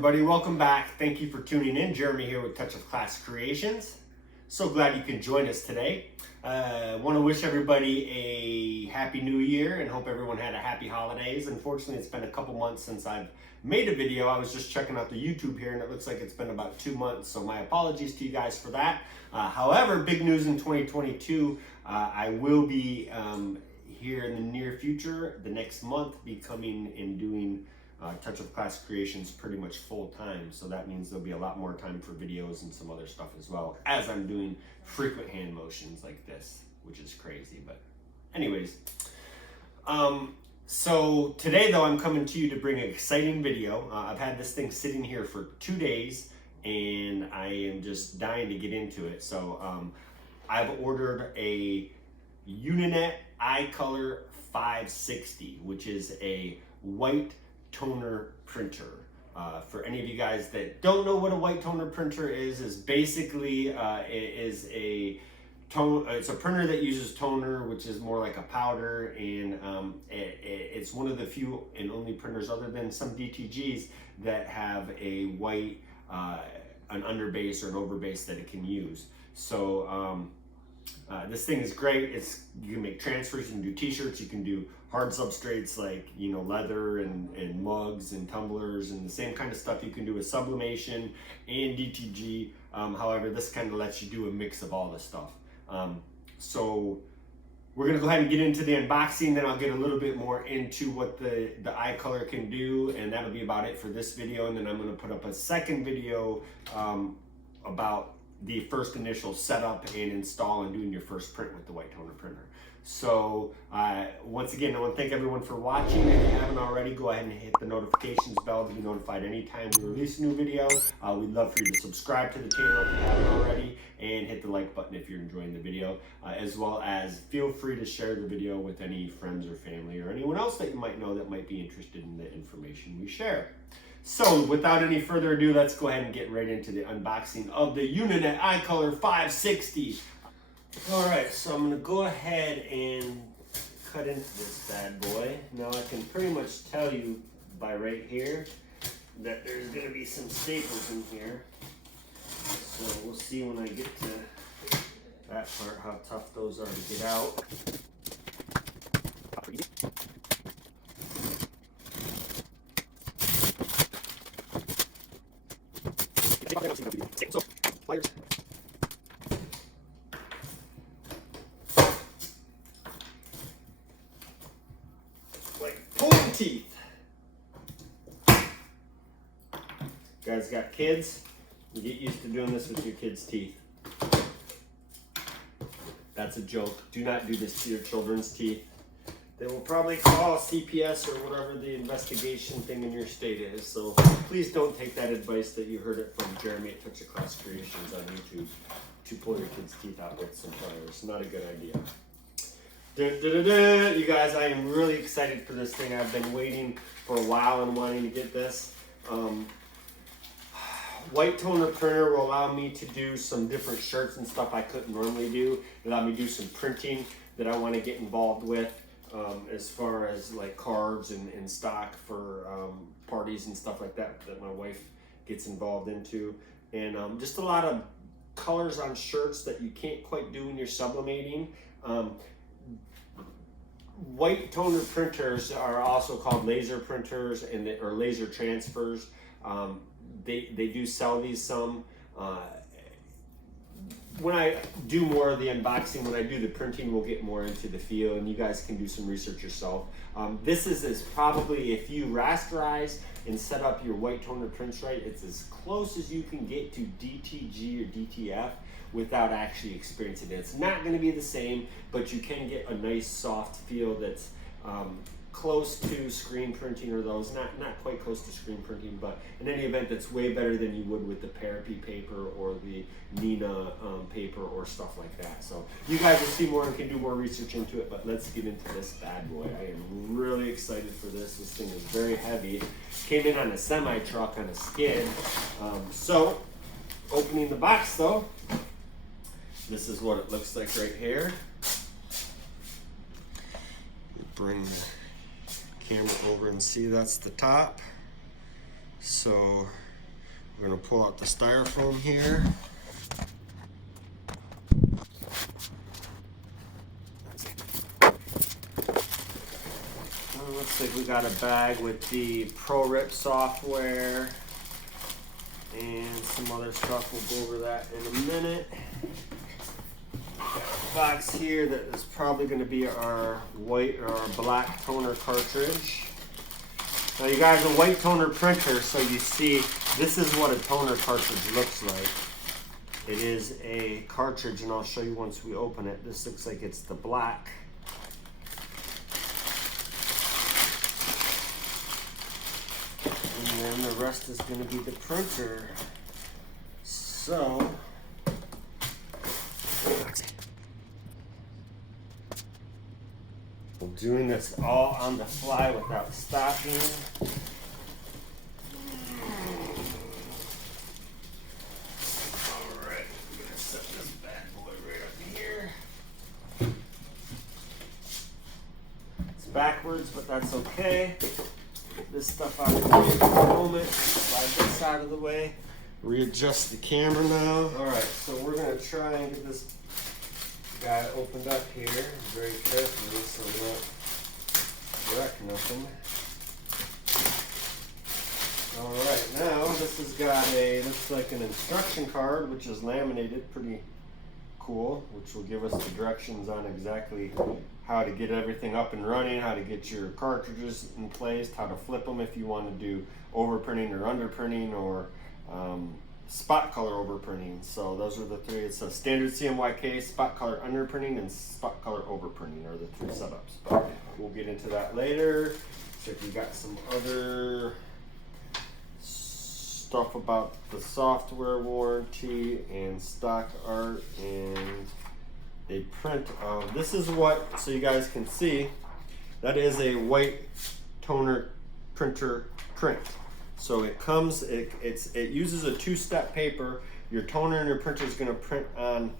everybody, welcome back. Thank you for tuning in. Jeremy here with Touch of Class Creations. So glad you can join us today. Want to wish everybody a happy new year and hope everyone had a happy holidays. Unfortunately, it's been a couple months since I've made a video. I was just checking out the YouTube here and it looks like it's been about 2 months, so my apologies to you guys for that. However, big news in 2022, I will be here in the near future, the next month, be coming and doing Touch of Class Creations pretty much full time. So that means there'll be a lot more time for videos and some other stuff as well, as I'm doing frequent hand motions like this, which is crazy. But anyways, so today though, I'm coming to you to bring an exciting video. I've had this thing sitting here for 2 days and I am just dying to get into it. So I've ordered a Uninet Icolor 560, which is a white toner printer. For any of you guys that don't know what a white toner printer is basically it's a printer that uses toner, which is more like a powder, and it's one of the few and only printers, other than some DTGs, that have a white an underbase or an overbase that it can use. So this thing is great. You can make transfers, you can do t-shirts, you can do hard substrates like, you know, leather and mugs and tumblers and the same kind of stuff you can do with sublimation and DTG. However, this kind of lets you do a mix of all this stuff. So we're gonna go ahead and get into the unboxing, then I'll get a little bit more into what the Icolor can do, and that'll be about it for this video. And then I'm gonna put up a second video about the first initial setup and install and doing your first print with the white toner printer. So once again, I want to thank everyone for watching. If you haven't already, go ahead and hit the notifications bell to be notified anytime we release a new video. We'd love for you to subscribe to the channel if you haven't already, and hit the like button if you're enjoying the video, as well as feel free to share the video with any friends or family or anyone else that you might know that might be interested in the information we share. So without any further ado, let's go ahead and get right into the unboxing of the Uninet Icolor 560. All right, so I'm gonna go ahead and cut into this bad boy. Now I can pretty much tell you by right here that there's gonna be some staples in here. So we'll see when I get to that part how tough those are to get out. So, pliers. Like pulling teeth. You guys got kids? You get used to doing this with your kids' teeth. That's a joke. Do not do this to your children's teeth. They will probably call CPS or whatever the investigation thing in your state is. So please don't take that advice that you heard it from Jeremy at Touch of Class Creations on YouTube to pull your kids' teeth out with some pliers. Not a good idea. You guys, I am really excited for this thing. I've been waiting for a while and wanting to get this. White toner printer will allow me to do some different shirts and stuff I couldn't normally do. It'll allow me to do some printing that I want to get involved with. As far as like cards and stock for parties and stuff like that that my wife gets involved into, and just a lot of colors on shirts that you can't quite do when you're sublimating. White toner printers are also called laser printers or laser transfers. They do sell these some. When I do more of the unboxing, when I do the printing, we'll get more into the feel, and you guys can do some research yourself. This is probably, if you rasterize and set up your white toner prints right, it's as close as you can get to DTG or DTF without actually experiencing it. It's not going to be the same, but you can get a nice soft feel that's close to screen printing, or those not quite close to screen printing, but in any event, that's way better than you would with the Parapi paper or the Nina paper or stuff like that. So you guys will see more and can do more research into it, but let's get into this bad boy. I am really excited for this. This thing is very heavy. Came in on a semi truck on a skid. So opening the box though, this is what it looks like right here. Bring the camera over and see that's the top. So We're gonna pull out the styrofoam here. Looks like we got a bag with the ProRip software and some other stuff. We'll go over that in a minute. Got a box here that is probably going to be our white or our black toner cartridge. Now you guys, a white toner printer, so you see this is what a toner cartridge looks like. It is a cartridge, and I'll show you once we open it. This looks like it's the black. And then the rest is going to be the printer. So, we're doing this all on the fly without stopping. Alright, I'm going to set this bad boy right up here. It's backwards, but that's okay. Get this stuff out of the way for a moment. Slide this out of the way. Readjust the camera now. Alright, so we're going to try and get this guy opened up here very carefully so we don't wreck nothing. Alright, now this has got looks like an instruction card, which is laminated, pretty cool, which will give us the directions on exactly how to get everything up and running, how to get your cartridges in place, how to flip them if you want to do overprinting or underprinting or spot color overprinting. So those are the three. It's a standard CMYK, spot color underprinting, and spot color overprinting are the three setups. But we'll get into that later. So if you got some other stuff about the software warranty and stock art and a print of, this is what, so you guys can see, that is a white toner printer print. So it comes, it uses a two-step paper. Your toner and your printer is going to print on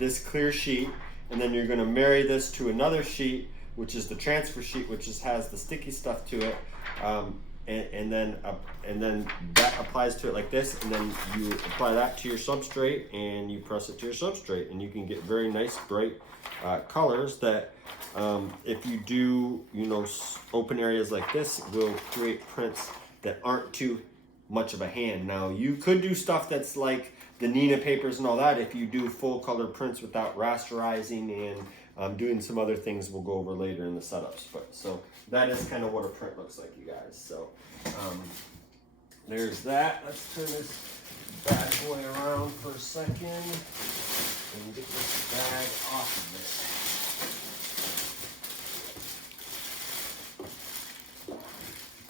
this clear sheet, and then you're going to marry this to another sheet, which is the transfer sheet, which has the sticky stuff to it, and then that applies to it like this, and then you apply that to your substrate, and you press it to your substrate, and you can get very nice, bright colors that, if you do, open areas like this, will create prints that aren't too much of a hand. Now, you could do stuff that's like the Nina papers and all that if you do full color prints without rasterizing and doing some other things we'll go over later in the setups. But so that is kind of what a print looks like, you guys. So there's that. Let's turn this bad boy around for a second and get this bag off of it.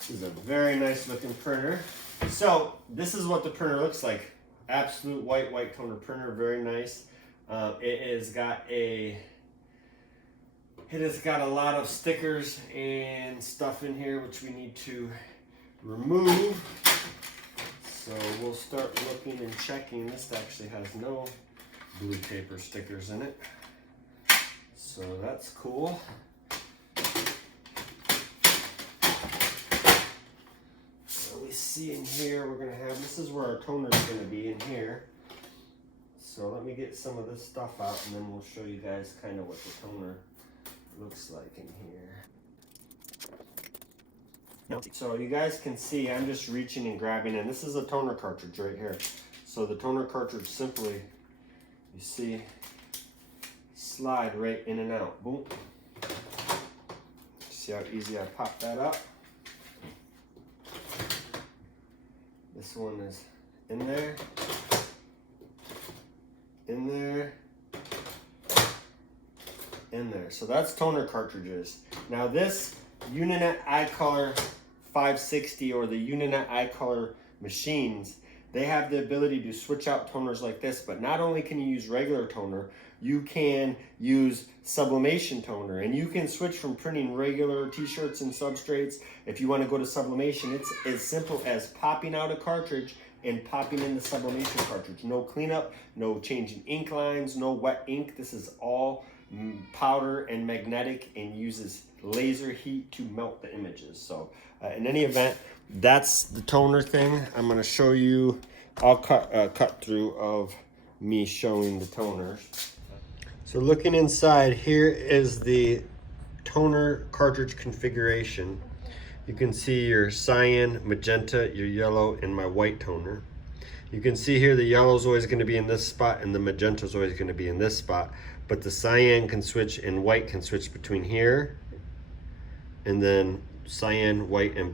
This is a very nice looking printer. So this is what the printer looks like. Absolute white toner printer, very nice. It has got a lot of stickers and stuff in here which we need to remove. So we'll start looking and checking. This actually has no blue paper stickers in it. So that's cool. See in here, we're gonna have, this is where our toner is gonna be in here. So let me get some of this stuff out and then we'll show you guys kind of what the toner looks like in here. So you guys can see I'm just reaching and grabbing, and this is a toner cartridge right here. So the toner cartridge simply, you see, slide right in and out. Boom. See how easy I pop that up? This one is in there, in there, in there. So that's toner cartridges. Now this Uninet Icolor 560 or the Uninet Icolor machines, they have the ability to switch out toners like this, but not only can you use regular toner, you can use sublimation toner, and you can switch from printing regular t-shirts and substrates. If you want to go to sublimation, it's as simple as popping out a cartridge and popping in the sublimation cartridge. No cleanup, no changing ink lines, no wet ink. This is all powder and magnetic and uses laser heat to melt the images. So in any event, that's the toner thing. I'm going to show you I'll cut through of me showing the toners. So looking inside, here is the toner cartridge configuration. You can see your cyan, magenta, your yellow, and my white toner. You can see here the yellow is always going to be in this spot and the magenta is always going to be in this spot, but the cyan can switch and white can switch between here, and then cyan, white, and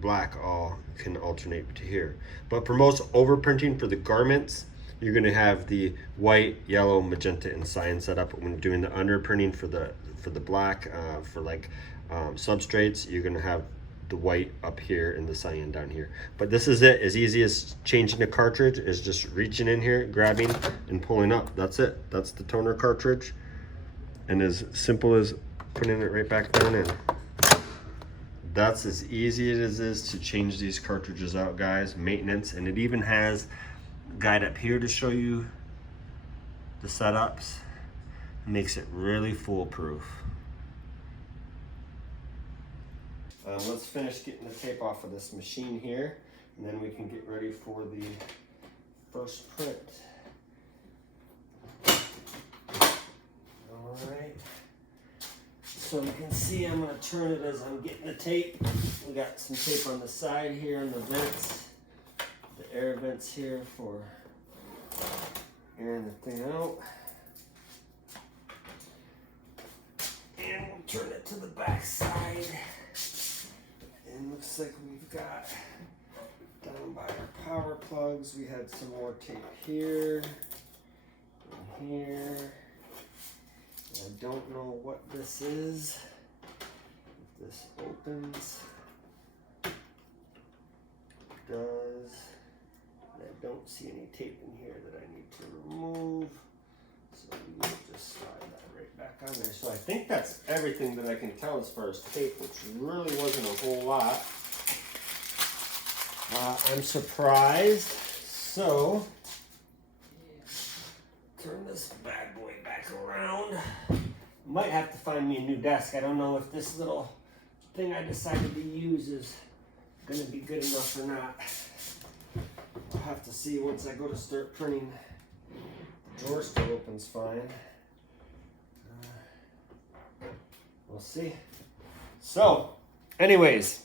black all can alternate to here. But for most overprinting for the garments, you're going to have the white, yellow, magenta, and cyan set up. When doing the underprinting for the black, for like substrates, you're going to have the white up here and the cyan down here. But this is it. As easy as changing the cartridge is just reaching in here, grabbing, and pulling up. That's it. That's the toner cartridge. And as simple as putting it right back down in. That's as easy as it is to change these cartridges out, guys. Maintenance. And it even has a guide up here to show you the setups. It makes it really foolproof. Let's finish getting the tape off of this machine here, and then we can get ready for the first print. All right. So you can see I'm going to turn it as I'm getting the tape. We got some tape on the side here on the vents, the air vents here for airing the thing out. And we'll turn it to the back side. And looks like we've got down by our power plugs, we had some more tape here and here. I don't know what this is. If this opens, it does. And I don't see any tape in here that I need to remove. So we will just slide that right back on there. So I think that's everything that I can tell as far as tape, which really wasn't a whole lot. I'm surprised. So turn this bad boy back around. Might have to find me a new desk. I don't know if this little thing I decided to use is going to be good enough or not. I'll have to see once I go to start printing. The drawer still opens fine. We'll see. So, anyways,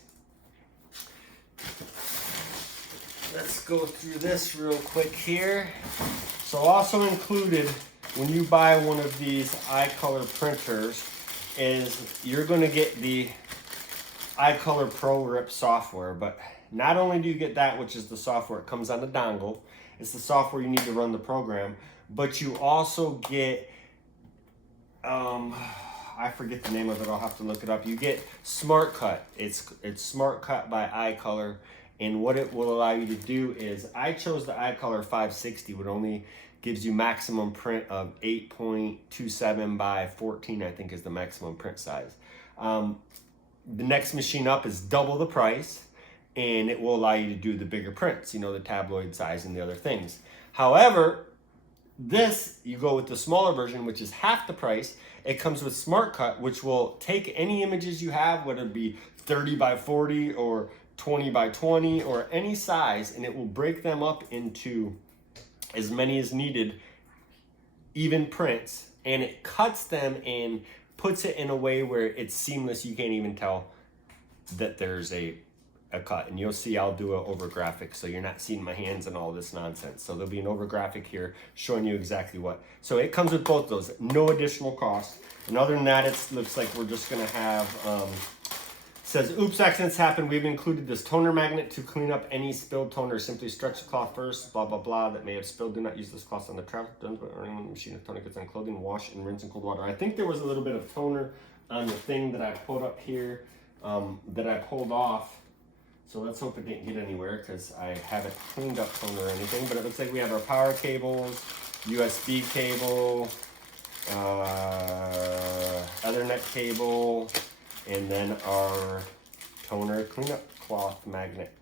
let's go through this real quick here. So also included when you buy one of these Icolor printers is you're going to get the Icolor Pro Rip software. But not only do you get that, which is the software, it comes on a dongle. It's the software you need to run the program. But you also get, I forget the name of it, I'll have to look it up. You get Smart Cut. It's Smart Cut by Icolor. And what it will allow you to do is, I chose the Icolor 560, which only gives you maximum print of 8.27 by 14, I think is the maximum print size. The next machine up is double the price, and it will allow you to do the bigger prints, you know, the tabloid size and the other things. However, this, you go with the smaller version, which is half the price. It comes with Smart Cut, which will take any images you have, whether it be 30 by 40 or 20 by 20 or any size, and it will break them up into as many as needed, even prints, and it cuts them and puts it in a way where it's seamless. You can't even tell that there's a cut. And you'll see I'll do an over graphic, so you're not seeing my hands and all this nonsense. So there'll be an over graphic here showing you exactly what. So it comes with both those, no additional cost. And other than that, it looks like we're just gonna have, says, oops, accidents happen. We've included this toner magnet to clean up any spilled toner. Simply stretch the cloth first, blah, blah, blah, that may have spilled. Do not use this cloth on the travel done or anyone in the machine. If toner gets on clothing, wash and rinse in cold water. I think there was a little bit of toner on the thing that I put up here that I pulled off. So let's hope it didn't get anywhere because I haven't cleaned up toner or anything. But it looks like we have our power cables, USB cable, Ethernet cable, and then our toner cleanup cloth magnet.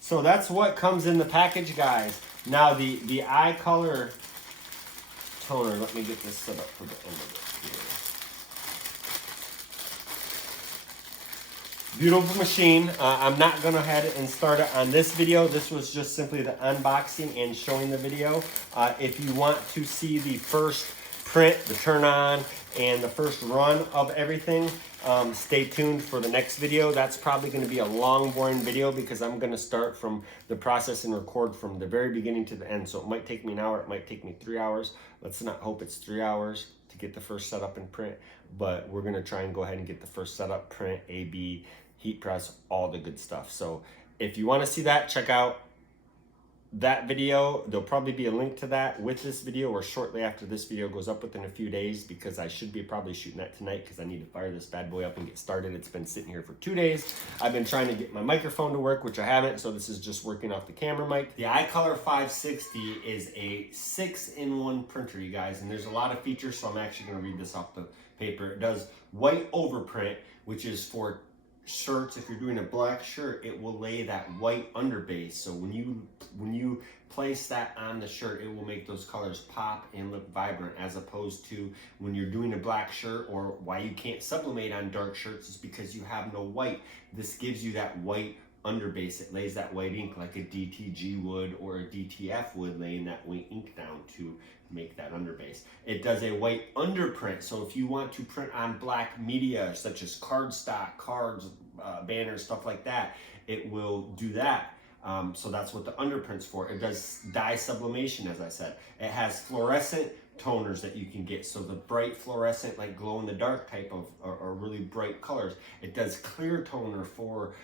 So that's what comes in the package, guys. Now the Icolor toner, let me get this set up for the end of it Beautiful machine. I'm not gonna head and start it on this video. This was just simply the unboxing and showing the video. If you want to see the first print, the turn on, and the first run of everything, stay tuned for the next video. That's probably gonna be a long, boring video because I'm gonna start from the process and record from the very beginning to the end. So it might take me an hour, it might take me 3 hours. Let's not hope it's 3 hours to get the first setup and print, but we're gonna try and go ahead and get the first setup, print, AB, heat press, all the good stuff. So if you want to see that, check out that video. There'll probably be a link to that with this video or shortly after this video goes up within a few days, because I should be probably shooting that tonight because I need to fire this bad boy up and get started. It's been sitting here for 2 days. I've been trying to get my microphone to work, which I haven't, so this is just working off the camera mic. The Icolor 560 is a 6-in-1 printer, you guys, and there's a lot of features, so I'm actually going to read this off the paper. It does white overprint, which is for shirts. If you're doing a black shirt, it will lay that white underbase, so when you place that on the shirt, it will make those colors pop and look vibrant, as opposed to when you're doing a black shirt, or why you can't sublimate on dark shirts is because you have no white. This gives you that white underbase. It lays that white ink like a DTG would or a DTF would, laying that white ink down to make that underbase. It does a white underprint, so if you want to print on black media such as cardstock, cards, banners, stuff like that, it will do that. So that's what the underprint's for. It does dye sublimation, as I said. It has fluorescent toners that you can get, so the bright fluorescent, like glow in the dark type of or really bright colors. It does clear toner for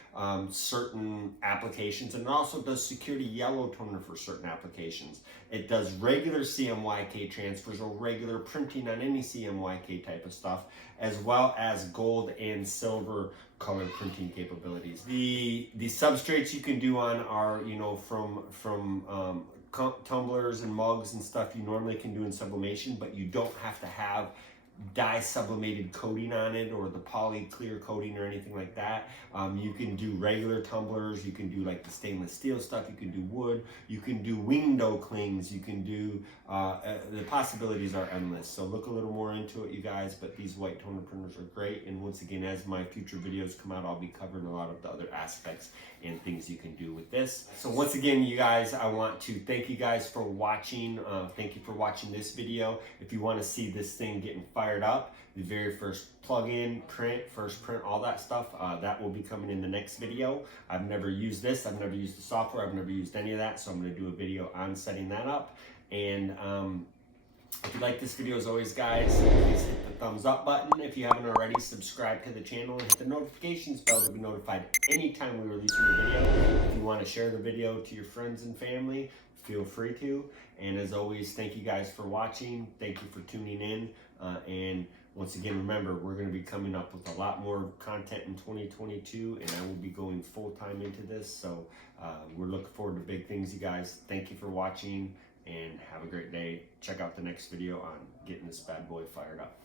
certain applications, and it also does security yellow toner for certain applications. It does regular CMYK transfers or regular printing on any CMYK type of stuff, as well as gold and silver color printing capabilities. The substrates you can do on are, you know, from tumblers and mugs and stuff you normally can do in sublimation, but you don't have to have dye sublimated coating on it or the poly clear coating or anything like that. You can do regular tumblers, you can do like the stainless steel stuff, you can do wood, you can do window clings, you can do, the possibilities are endless. So look a little more into it, you guys, but these white toner printers are great. And once again, as my future videos come out, I'll be covering a lot of the other aspects and things you can do with this. So once again, you guys, I want to thank you guys for watching. Thank you for watching this video. If you want to see this thing getting fired up, the very first plug-in, print, first print, all that stuff, that will be coming in the next video. I've never used this, I've never used the software, I've never used any of that, so I'm going to do a video on setting that up. And if you like this video, as always, guys, please hit the thumbs up button. If you haven't already, subscribe to the channel and hit the notifications bell to be notified anytime we release a new video. If you want to share the video to your friends and family, feel free to. And as always, thank you guys for watching. Thank you for tuning in. And once again, remember, we're going to be coming up with a lot more content in 2022, and I will be going full-time into this. So we're looking forward to big things, you guys. Thank you for watching, and have a great day. Check out the next video on getting this bad boy fired up.